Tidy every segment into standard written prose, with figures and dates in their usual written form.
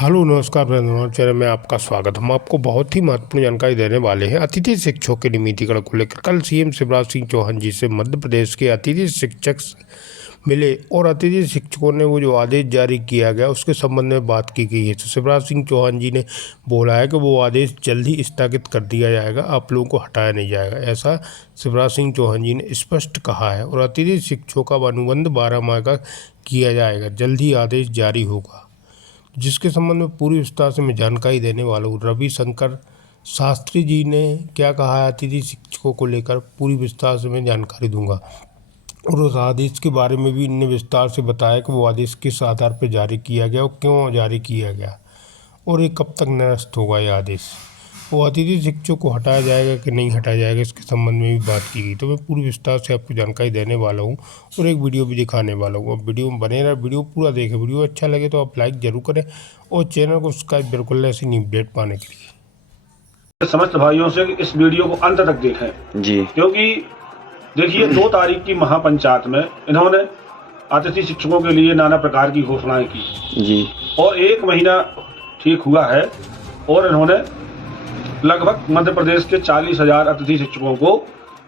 Hello नमस्कार friends, channel में आपका स्वागत। हम आपको बहुत ही महत्वपूर्ण जानकारी देने वाले हैं अतिथि शिक्षकों के नियमितीकरण को लेकर। कल सीएम शिवराज सिंह चौहान जी से मध्य प्रदेश के अतिथि शिक्षक मिले और अतिथि शिक्षकों ने वो जो आदेश जारी किया गया उसके संबंध में बात की गई है। तो शिवराज सिंह चौहान जी ने बोला है कि वो आदेश जल्द ही स्थगित कर दिया जाएगा, आप लोगों को हटाया नहीं जाएगा, ऐसा शिवराज सिंह चौहान जी ने स्पष्ट कहा है। और अतिथि शिक्षकों का अनुबंध 12 माह का किया जाएगा, जल्द ही आदेश जारी होगा, जिसके संबंध में पूरी विस्तार से मैं जानकारी देने वाला हूँ। रविशंकर शास्त्री जी ने क्या कहा है अतिथि शिक्षकों को लेकर, पूरी विस्तार से मैं जानकारी दूंगा। और उस आदेश के बारे में भी इनने विस्तार से बताया कि वो आदेश किस आधार पर जारी किया गया और क्यों जारी किया गया और ये कब तक निरस्त होगा ये आदेश। वो अतिथि शिक्षकों को हटाया जाएगा कि नहीं हटाया जाएगा, इसके संबंध में भी बात की गई। तो मैं पूरी विस्तार से आपको जानकारी देने वाला हूँ और एक वीडियो भी दिखाने वाला हूँ। अब वीडियो में बने रहा, वीडियो पूरा देखें। वीडियो अच्छा लगे तो आप लाइक जरूर करें और चैनल को सब्सक्राइब बिल्कुल ऐसी न्यू अपडेट पाने के लिए। समस्त भाइयों से इस वीडियो को अंत तक देखें जी, क्योंकि देखिए 2 तारीख की महापंचायत में इन्होंने अतिथि शिक्षकों के लिए नाना प्रकार की घोषणाएं की जी, और 1 महीना ठीक हुआ है और इन्होंने लगभग मध्य प्रदेश के 40,000 अतिथि शिक्षकों को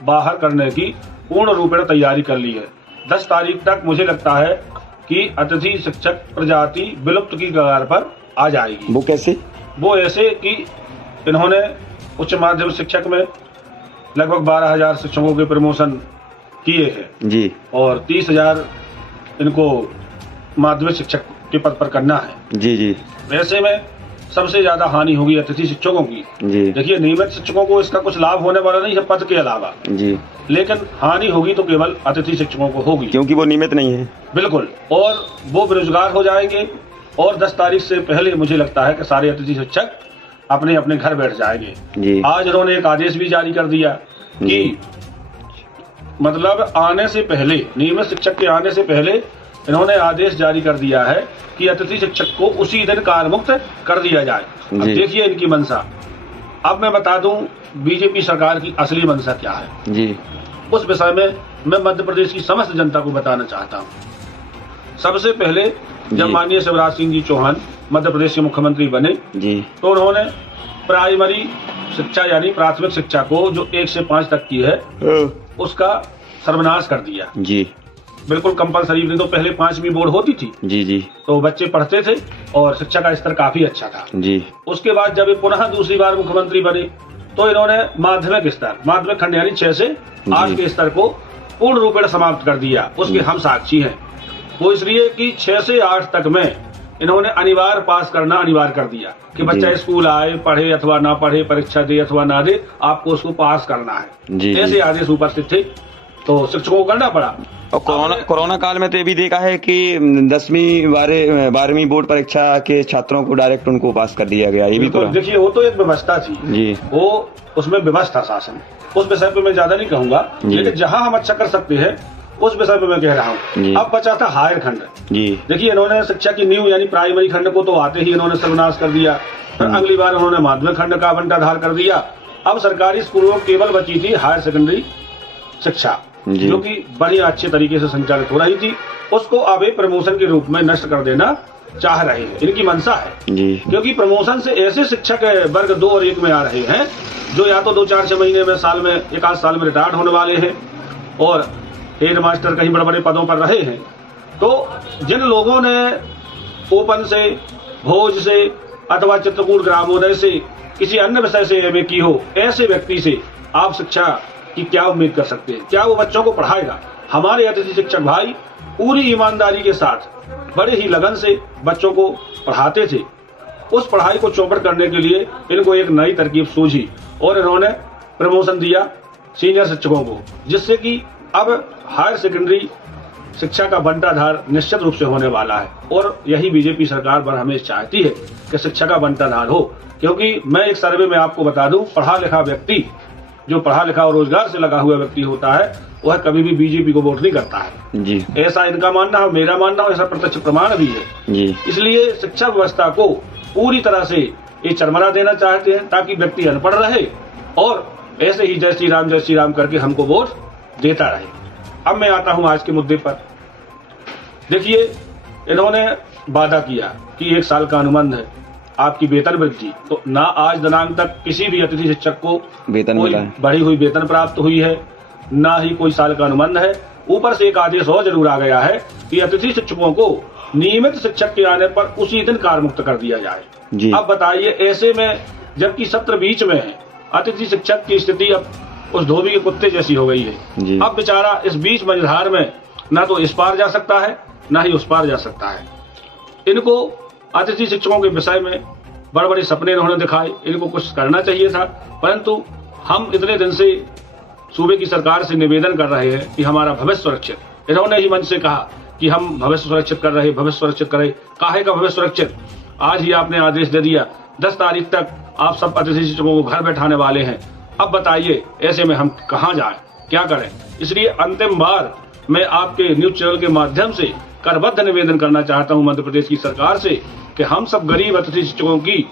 बाहर करने की पूर्ण रूपेण तैयारी कर ली है। 10 तारीख तक मुझे लगता है कि अतिथि शिक्षक प्रजाति विलुप्त की कगार पर आ जाएगी। वो कैसे? वो ऐसे कि इन्होंने उच्च माध्यमिक शिक्षक में लगभग 12,000 शिक्षकों के प्रमोशन किए हैं जी, और 30,000 इनको माध्यमिक शिक्षक के पद पर करना है। जी जी ऐसे में सबसे ज्यादा हानि होगी अतिथि शिक्षकों की। जी देखिए नियमित शिक्षकों को इसका कुछ लाभ होने वाला नहीं है पद के अलावा, जी, लेकिन हानि होगी तो केवल अतिथि शिक्षकों को होगी, क्योंकि वो नियमित नहीं है। बिल्कुल। और वो बेरोजगार हो जाएंगे और 10 तारीख से पहले मुझे लगता है कि सारे अतिथि शिक्षक अपने अपने घर बैठ जाएंगे। जी, आज उन्होंने एक आदेश भी जारी कर दिया कि मतलब आने से पहले, नियमित शिक्षक के आने से पहले इन्होंने आदेश जारी कर दिया है कि अतिथि शिक्षक को उसी दिन कार्यमुक्त कर दिया जाए। अब देखिए इनकी मंशा। अब मैं बता दूं बीजेपी सरकार की असली मंशा क्या है जी, उस विषय में मैं मध्य प्रदेश की समस्त जनता को बताना चाहता हूं। सबसे पहले जब माननीय शिवराज सिंह जी चौहान मध्य प्रदेश के मुख्यमंत्री बने जी, तो उन्होंने प्राइमरी शिक्षा यानी प्राथमिक शिक्षा को जो 1 से 5 तक की है उसका सर्वनाश कर दिया। जी, बिल्कुल कंपलसरी। नहीं तो पहले 5वीं बोर्ड होती थी जी, जी, तो बच्चे पढ़ते थे और शिक्षा का स्तर काफी अच्छा था जी, उसके बाद जब ये पुनः दूसरी बार मुख्यमंत्री बने तो इन्होंने माध्यमिक स्तर, माध्यमिक खंड यानी 6 से 8 के स्तर को पूर्ण रूप में समाप्त कर दिया। उसके हम साक्षी हैं। वो इसलिए कि 6 से 8 तक में इन्होंने अनिवार्य पास करना अनिवार्य कर दिया कि बच्चा स्कूल आए, पढ़े अथवा ना पढ़े, परीक्षा दे अथवा ना दे, आपको उसको पास करना है। ऐसे आदेश ऊपर से थे तो शिक्षकों को करना पड़ा। और कोरोना काल में तो ये भी देखा है कि 10वीं 12वीं बोर्ड परीक्षा के छात्रों को डायरेक्ट उनको पास कर दिया गया। ये भी तो देखिए वो तो एक व्यवस्था थी जी, वो उसमें व्यवस्था शासन, उस विषय पे मैं ज्यादा नहीं कहूंगा, लेकिन जहां हम अच्छा कर सकते हैं उस विषय पे मैं कह रहा हूँ। अब बचा था हायर खंड जी। देखिए इन्होंने शिक्षा की नींव यानी प्राइमरी खंड को तो आते ही इन्होंने सर्वनाश कर दिया। फिर अगली बार उन्होंने माध्यमिक खंड का बंटाधार कर दिया। अब सरकारी स्कूलों में केवल बची थी हायर सेकेंडरी शिक्षा जो कि बढ़िया अच्छे तरीके से संचालित हो रही थी, उसको अब एक प्रमोशन के रूप में नष्ट कर देना चाह रहे हैं। इनकी मंशा है जी, क्योंकि प्रमोशन से ऐसे शिक्षक वर्ग 2 और 1 में आ रहे हैं जो या तो 2-4-6 महीने में, साल में, 1 साल में रिटायर्ड होने वाले हैं और हेड मास्टर कहीं बड़े बड़े पदों पर रहे हैं। तो जिन लोगों ने ओपन से, भोज से अथवा चित्रकूट ग्रामोदय से, किसी अन्य विषय से एमए की हो, ऐसे व्यक्ति से आप शिक्षा की क्या उम्मीद कर सकते हैं? क्या वो बच्चों को पढ़ाएगा? हमारे अतिथि शिक्षक भाई पूरी ईमानदारी के साथ बड़े ही लगन से बच्चों को पढ़ाते थे। उस पढ़ाई को चौपट करने के लिए इनको एक नई तरकीब सूझी और इन्होंने प्रमोशन दिया सीनियर शिक्षकों को, जिससे कि अब हायर सेकेंडरी शिक्षा का बंटाधार निश्चित रूप से होने वाला है। और यही बीजेपी सरकार बर हमें चाहती है कि शिक्षा का बंटाधार हो, क्योंकि मैं एक सर्वे में आपको बता दूं, पढ़ा लिखा व्यक्ति, जो पढ़ा लिखा और रोजगार से लगा हुआ व्यक्ति होता है, वह कभी भी बीजेपी को वोट नहीं करता है जी। ऐसा इनका मानना है, मेरा मानना है, ऐसा प्रत्यक्ष प्रमाण भी है जी। इसलिए शिक्षा व्यवस्था को पूरी तरह से ये चरमरा देना चाहते हैं ताकि व्यक्ति अनपढ़ रहे और ऐसे ही जय श्री राम करके हमको वोट देता रहे। अब मैं आता हूं आज के मुद्दे पर। देखिए इन्होंने वादा किया कि 1 साल का अनुबंध है, आपकी वेतन वृद्धि, तो ना आज दिनांक तक किसी भी अतिथि शिक्षक को वेतन कोई मिला है। बढ़ी हुई वेतन प्राप्त हुई है, ना ही कोई साल का अनुबंध है। ऊपर से एक आदेश और जरूर आ गया है कि अतिथि शिक्षकों को नियमित शिक्षक के आने पर उसी दिन कार्य मुक्त कर दिया जाए। जी। अब बताइए, ऐसे में जबकि सत्र बीच में है, अतिथि शिक्षक की स्थिति अब उस धोबी के कुत्ते जैसी हो गई है। जी। अब बेचारा इस बीच मझधार में ना तो इस पार जा सकता है, ना ही उस पार जा सकता है। इनको अतिथि शिक्षकों के विषय में बड़े बड़े सपने इन्होंने दिखाए, इनको कुछ करना चाहिए था, परंतु हम इतने दिन से सूबे की सरकार से निवेदन कर रहे हैं कि हमारा भविष्य सुरक्षित। इन्होंने ही मंच से कहा कि हम भविष्य सुरक्षित कर रहे, भविष्य सुरक्षित करें। काहे का भविष्य सुरक्षित? आज ही आपने आदेश दे दिया 10 तारीख तक आप सब अतिथि शिक्षकों को घर बैठाने वाले हैं। अब बताइए, ऐसे में हम कहाँ जाएं, क्या करें? इसलिए अंतिम बार मैं आपके न्यूज चैनल के माध्यम से करबद्ध निवेदन करना चाहता हूं मध्य प्रदेश की सरकार से कि हम सब गरीब अतिथि शिक्षकों की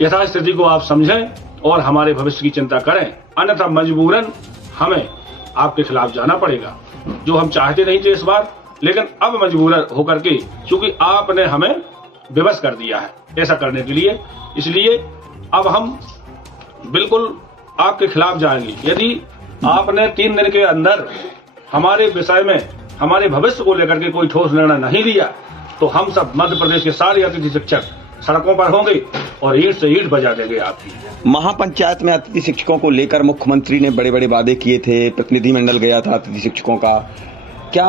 यथास्थिति को आप समझें और हमारे भविष्य की चिंता करें, अन्यथा मजबूरन हमें आपके खिलाफ जाना पड़ेगा, जो हम चाहते नहीं थे इस बार, लेकिन अब मजबूर होकर के, क्योंकि आपने हमें विवश कर दिया है ऐसा करने के लिए। इसलिए अब हम बिल्कुल आपके खिलाफ जाएंगे। यदि आपने 3 दिन के अंदर हमारे विषय में, हमारे भविष्य को लेकर के कोई ठोस निर्णय नहीं लिया, तो हम सब मध्य प्रदेश के सारे अतिथि शिक्षक सड़कों पर होंगे और ईंट से ईंट बजा देंगे आपकी। महापंचायत में अतिथि शिक्षकों को लेकर मुख्यमंत्री ने बड़े बड़े वादे किए थे, प्रतिनिधिमंडल गया था अतिथि शिक्षकों का। क्या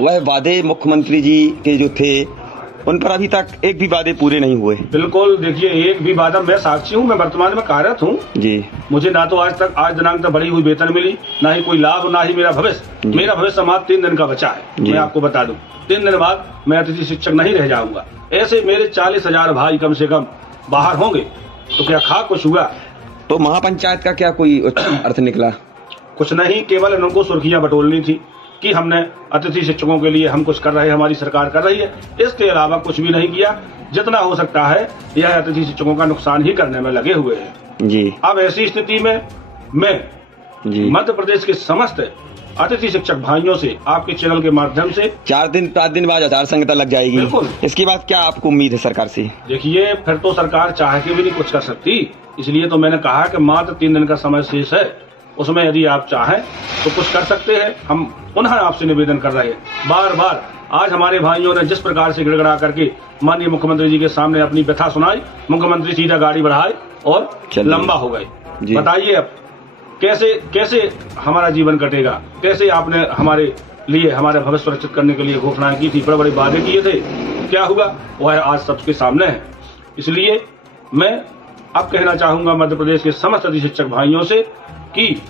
वह वादे मुख्यमंत्री जी के जो थे उन पर अभी तक एक भी वादे पूरे नहीं हुए? बिल्कुल, देखिए, एक भी वादा, मैं साक्षी हूँ, मैं वर्तमान में कार्यरत हूँ जी। मुझे ना तो आज दिनांक तक बढ़ी हुई वेतन मिली, ना ही कोई लाभ, ना ही मेरा भविष्य। मेरा भविष्य मात्र 3 दिन का बचा है। मैं आपको बता दूं, 3 दिन बाद मैं अतिथि शिक्षक नहीं रह जाऊंगा। ऐसे मेरे 40,000 भाई कम से कम बाहर होंगे, तो क्या खा कुछ हुआ? तो महापंचायत का क्या कोई अर्थ निकला? कुछ नहीं, केवल उनको सुर्खियां बटोरनी थी कि हमने अतिथि शिक्षकों के लिए हम कुछ कर रहे हैं, हमारी सरकार कर रही है। इसके अलावा कुछ भी नहीं किया। जितना हो सकता है यह अतिथि शिक्षकों का नुकसान ही करने में लगे हुए हैं जी। अब ऐसी स्थिति में मैं मध्य प्रदेश के समस्त अतिथि शिक्षक भाइयों से आपके चैनल के माध्यम से 4-5 दिन बाद आचार संहिता लग जाएगी। बिल्कुल। इसके बाद क्या आपको उम्मीद है सरकार से? देखिए, फिर तो सरकार चाह के भी नहीं कुछ कर सकती। इसलिए तो मैंने कहा कि मात्र 3 दिन का समय शेष है, उसमें यदि आप चाहें तो कुछ कर सकते हैं। हम पुनः आपसे निवेदन कर रहे हैं बार बार। आज हमारे भाइयों ने जिस प्रकार से गिड़गड़ा करके माननीय मुख्यमंत्री जी के सामने अपनी व्यथा सुनाई, मुख्यमंत्री सीधा गाड़ी बढ़ाए और लंबा हो गए। बताइए अब कैसे हमारा जीवन कटेगा? कैसे आपने हमारे लिए, हमारे भविष्य सुरक्षित करने के लिए घोषणाएं की थी, बड़े बड़े वादे किए थे, क्या हुआ? वह आज सबके सामने है। इसलिए मैं अब कहना चाहूंगा मध्य प्रदेश के समस्त अतिथि शिक्षक भाइयों से कि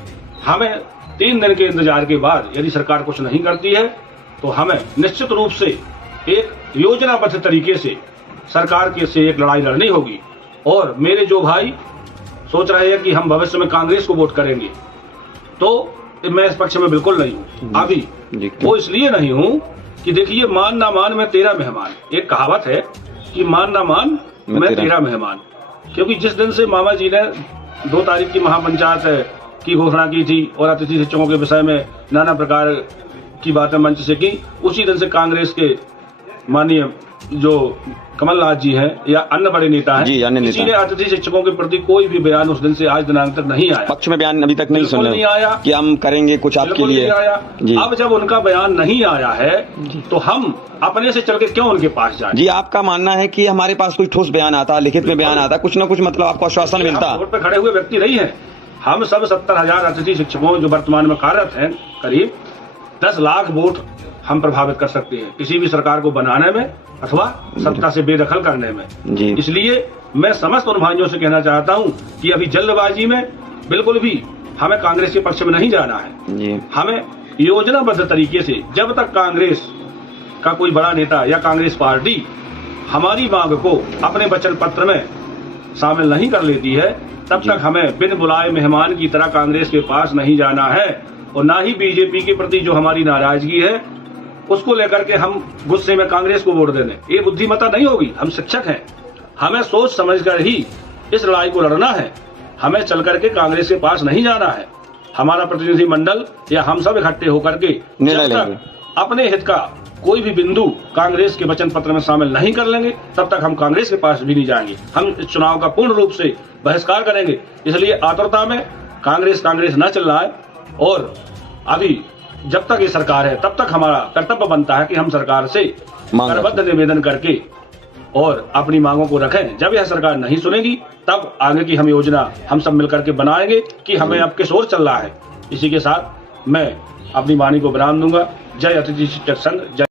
हमें 3 दिन के इंतजार के बाद यदि सरकार कुछ नहीं करती है तो हमें निश्चित रूप से एक योजनाबद्ध तरीके से सरकार के से एक लड़ाई लड़नी होगी। और मेरे जो भाई सोच रहे हैं कि हम भविष्य में कांग्रेस को वोट करेंगे, तो मैं इस पक्ष में बिल्कुल नहीं हूँ अभी। वो इसलिए नहीं हूँ कि देखिए, मान ना मान मैं तेरा मेहमान, एक कहावत है कि मान ना मान मैं तेरा मेहमान। क्योंकि जिस दिन से मामा जी ने 2 तारीख की महापंचायत की घोषणा की थी और अतिथि शिक्षकों के विषय में नाना प्रकार की बातें मंच से की, उसी दिन से कांग्रेस के माननीय जो कमलनाथ जी हैं या अन्य बड़े नेता हैं, किसी ने अतिथि शिक्षकों के प्रति कोई भी बयान उस दिन से आज दिनांक तक नहीं आया। पक्ष में बयान अभी तक नहीं सुना, नहीं आया कि हम करेंगे कुछ आपके लिए, नहीं आया। अब जब उनका बयान नहीं आया है तो हम अपने से चल के क्यों उनके पास जाएं? जी, आपका मानना है कि हमारे पास कोई ठोस बयान आता, लिखित में बयान आता, कुछ न कुछ मतलब आपको आश्वासन मिलता? वोट पे खड़े हुए व्यक्ति नहीं है हम सब। 70,000 अतिथि शिक्षकों जो वर्तमान में कार्यरत हैं, करीब 10 लाख वोट हम प्रभावित कर सकते हैं किसी भी सरकार को बनाने में अथवा सत्ता से बेदखल करने में जी। इसलिए मैं समस्त उन भाइयों से कहना चाहता हूं कि अभी जल्दबाजी में बिल्कुल भी हमें कांग्रेस के पक्ष में नहीं जाना है जी। हमें योजनाबद्ध तरीके से, जब तक कांग्रेस का कोई बड़ा नेता या कांग्रेस पार्टी हमारी मांग को अपने वचन पत्र में शामिल नहीं कर लेती है, तब तक हमें बिन बुलाए मेहमान की तरह कांग्रेस के पास नहीं जाना है। और ना ही बीजेपी के प्रति जो हमारी नाराजगी है उसको लेकर के हम गुस्से में कांग्रेस को वोट दे दें, ये बुद्धिमत्ता नहीं होगी। हम शिक्षक हैं, हमें सोच समझकर ही इस लड़ाई को लड़ना है। हमें चल करके कांग्रेस के पास नहीं जाना है। हमारा प्रतिनिधि मंडल या हम सब इकट्ठे होकर के जब तक अपने हित का कोई भी बिंदु कांग्रेस के वचन पत्र में शामिल नहीं कर लेंगे, तब तक हम कांग्रेस के पास भी नहीं जाएंगे। हम इस चुनाव का पूर्ण रूप से बहिष्कार करेंगे। इसलिए आतुरता में कांग्रेस न चल रहा है, और अभी जब तक ये सरकार है तब तक हमारा कर्तव्य बनता है कि हम सरकार से करबद्ध निवेदन करके और अपनी मांगों को रखें। जब यह सरकार नहीं सुनेगी तब आगे की हम योजना हम सब मिलकर के बनाएंगे कि हमें अब किस ओर चल रहा है। इसी के साथ मैं अपनी वाणी को विराम दूंगा। जय अतिथि शिक्षक संघ। जय